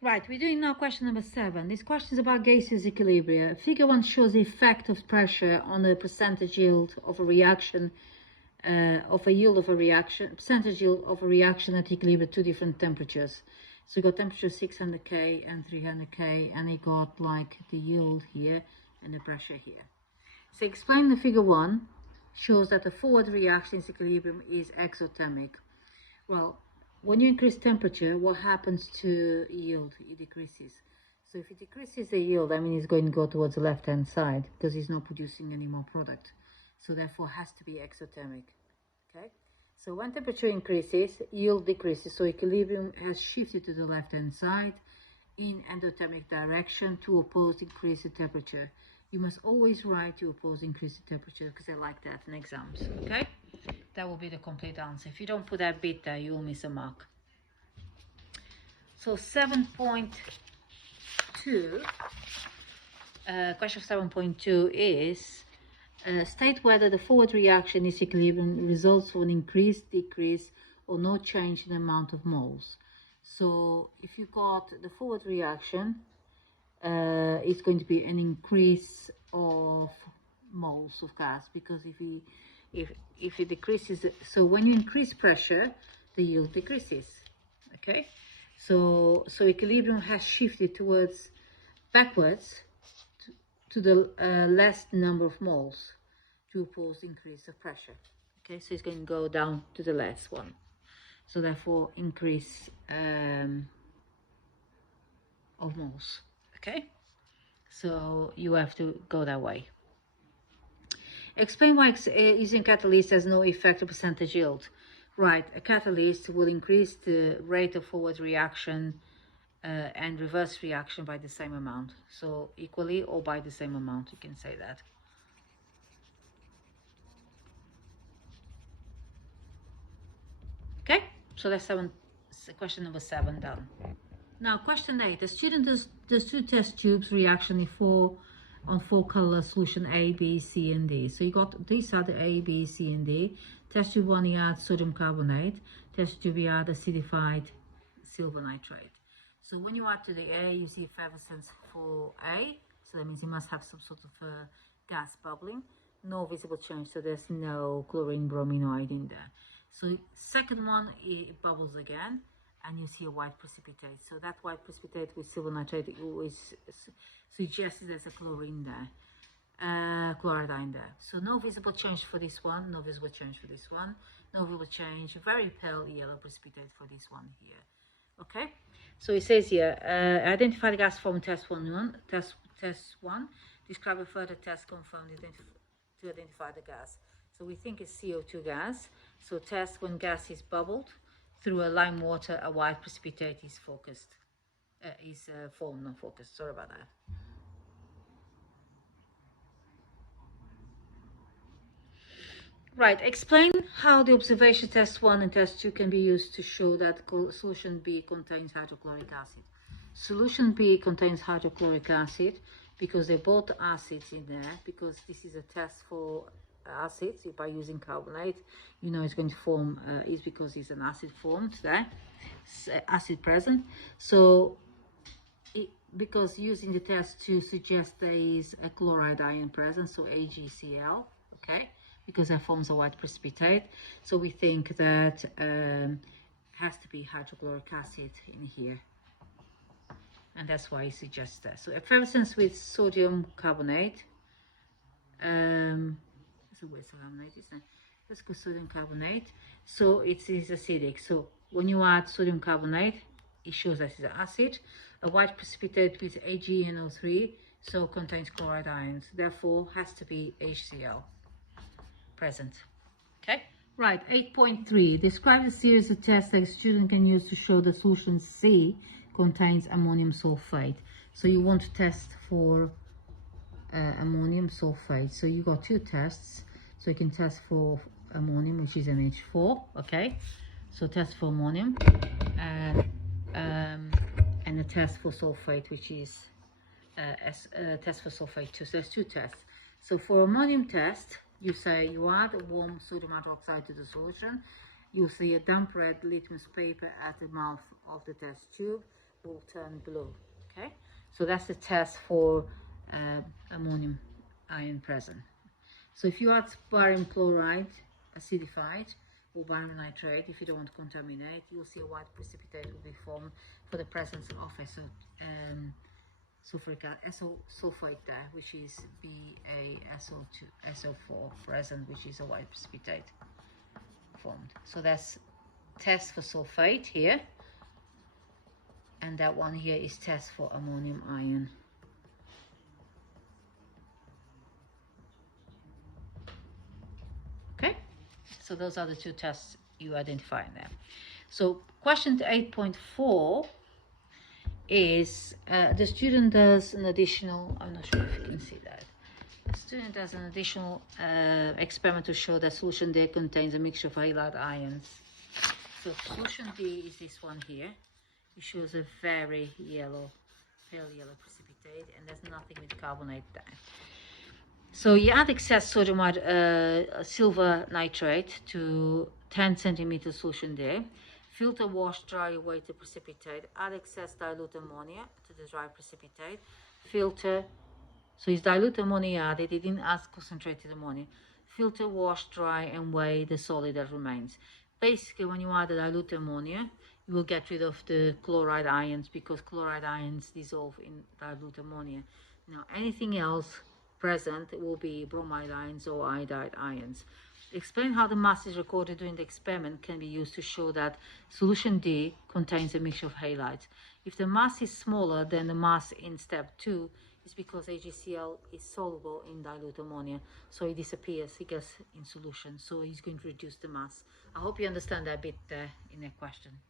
Right, we're doing now question number 7. This question is about gaseous equilibria. Figure 1 shows the effect of pressure on the percentage yield of a reaction, percentage yield of a reaction at equilibrium at 2 different temperatures. So you got temperature 600K and 300K, and you got like the yield here and the pressure here. So explain the figure 1 shows that the forward reaction in equilibrium is exothermic. Well, when you increase temperature, what happens to yield? It decreases. So if it decreases the yield, I mean, it's going to go towards the left-hand side because it's not producing any more product. So therefore, it has to be exothermic. Okay. So when temperature increases, yield decreases. So equilibrium has shifted to the left-hand side in endothermic direction to oppose increase in temperature. You must always write to oppose increase in temperature because I like that in exams. Okay. That will be the complete answer. If you don't put that bit there, you will miss a mark. So 7.2, question 7.2 is state whether the forward reaction in equilibrium results from an increase, decrease, or no change in the amount of moles. So if you got the forward reaction, it's going to be an increase of moles of gas, because if it decreases, so when you increase pressure, the yield decreases. Okay, so equilibrium has shifted towards backwards to the less number of moles to oppose increase of pressure. Okay, so it's going to go down to the less one, so therefore increase of moles. Okay, so you have to go that way. Explain why using catalyst has no effect on percentage yield. Right, a catalyst will increase the rate of forward reaction and reverse reaction by the same amount. So equally or by the same amount, you can say that. Okay, so that's question number 7 done. Now question 8, the student does 2 test tubes reaction on 4 color solution A, B, C, and D. So you got, these are the A, B, C, and D. Test tube 1, you add sodium carbonate. Test tube, you add acidified silver nitrate. So when you add to the A, you see effervescence for A. So that means you must have some sort of gas bubbling. No visible change, so there's no chlorine brominoid in there. So second one, it bubbles again, and you see a white precipitate. So that white precipitate with silver nitrate always suggests there's a chlorine there, chloride there. So no visible change for this one, no visible change for this one, no visible change, very pale yellow precipitate for this one here. Okay, so it says here, identify the gas form test 1. Test 1. Describe a further test confirmed to identify the gas. So we think it's CO2 gas. So test when gas is bubbled through a lime water, a white precipitate is focused, formed, not focused. Sorry about that. Right, explain how the observation test 1 and test 2 can be used to show that solution B contains hydrochloric acid. Solution B contains hydrochloric acid because they're both acids in there, because this is a test for acids. By using carbonate, you know it's going to form, is because it's an acid formed there, acid present. So because using the test to suggest there is a chloride ion present, so AgCl, okay, because that forms a white precipitate. So we think that has to be hydrochloric acid in here, and that's why it suggests that. So effervescence with sodium carbonate, it's a waste of carbonate, isn't it? Let's go sodium carbonate. So it is acidic. So when you add sodium carbonate, it shows that it's an acid. A white precipitate with AgNO3, so contains chloride ions, therefore has to be HCl present. Okay, right. 8.3, describe the series of tests that a student can use to show that solution C contains ammonium sulfate. So you want to test for ammonium sulfate. So you got 2 tests. So you can test for ammonium, which is NH4. Okay, so test for ammonium, and a test for sulfate, which is test for sulfate too. So there's 2 tests. So for ammonium test, you say you add a warm sodium hydroxide to the solution. You see a damp red litmus paper at the mouth of the test tube. will turn blue. Okay, so that's the test for ammonium ion present. So if you add barium chloride acidified or barium nitrate, if you don't want to contaminate, you'll see a white precipitate will be formed for the presence of sulfate there, which is BaSO4 present, which is a white precipitate formed. So that's test for sulfate here, and that one here is test for ammonium ion. Okay, so those are the two tests you identify in there. So question 8.4 is the student does an additional, I'm not sure if you can see that. The student does an additional experiment to show that solution D contains a mixture of halide ions. So solution D is this one here. It shows a very yellow, pale yellow precipitate, and there's nothing with carbonate there. So you add excess sodium silver nitrate to 10 centimeter solution there. Filter, wash, dry away the precipitate. Add excess dilute ammonia to the dry precipitate. Filter. So it's dilute ammonia added. It didn't add concentrated ammonia. Filter, wash, dry, and weigh the solid that remains. Basically, when you add the dilute ammonia, you will get rid of the chloride ions because chloride ions dissolve in dilute ammonia. Now, anything else present will be bromide ions or iodide ions. Explain how the mass is recorded during the experiment can be used to show that solution D contains a mixture of halides. If the mass is smaller than the mass in step 2, it's because AgCl is soluble in dilute ammonia, so it disappears, it gets in solution, so it's going to reduce the mass. I hope you understand that bit in that question.